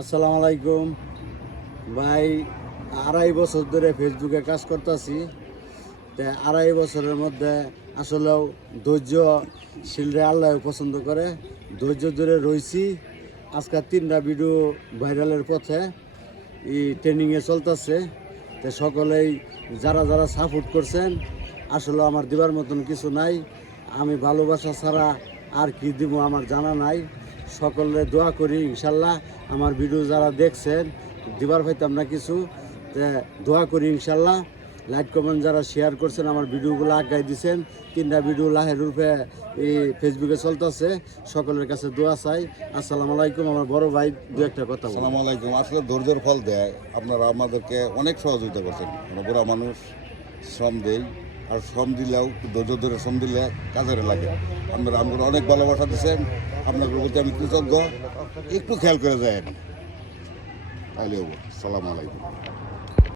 আসসালামু আলাইকুম ভাই। 2.5 বছর ধরে ফেসবুকে কাজ করতেছি। তা 2.5 বছরের মধ্যে আসলেও ধৈর্যশীলরে আল্লাহ পছন্দ করে। ধৈর্য ধরে রইছি। আজকে 3টা ভিডিও ভাইরালের পথে ট্রেনিংয়ে চলতেছে। তো সকলেই যারা যারা সাপোর্ট করছেন, আসলে আমার দিবার মতন কিছু নাই। আমি ভালোবাসা ছাড়া আর কি দিব আমার জানা নাই। সকলে দোয়া করি ইনশাল্লাহ। আমার ভিডিও যারা দেখছেন দিবার পাইতাম না কিছু, দোয়া করি ইনশাল্লাহ। লাইক কমেন্ট যারা শেয়ার করছেন, আমার ভিডিওগুলো আগাই দিচ্ছেন। 3টা ভিডিও লাহের রূপে এই ফেসবুকে চলতেছে। সকলের কাছে দোয়া চাই। আসসালামু আলাইকুম। আমার বড় ভাই দু একটা কথা বলুন। আসসালামু আলাইকুম। আসলে ধৈর্যের ফল দেয়। আপনারা আমাদেরকে অনেক সহযোগিতা করছেন। আমরা বুড়া মানুষ, শ্রম দেই, আর শ্রম দিলেও ধৈর্য ধরে শ্রম দিলে কাজের লাগে। আপনারা আমাকে অনেক ভালোবাসা দিচ্ছেন। আপনাদের প্রতি আমি কৃতজ্ঞ। একটু খেয়াল করে যায় তাহলে আসসালামু আলাইকুম।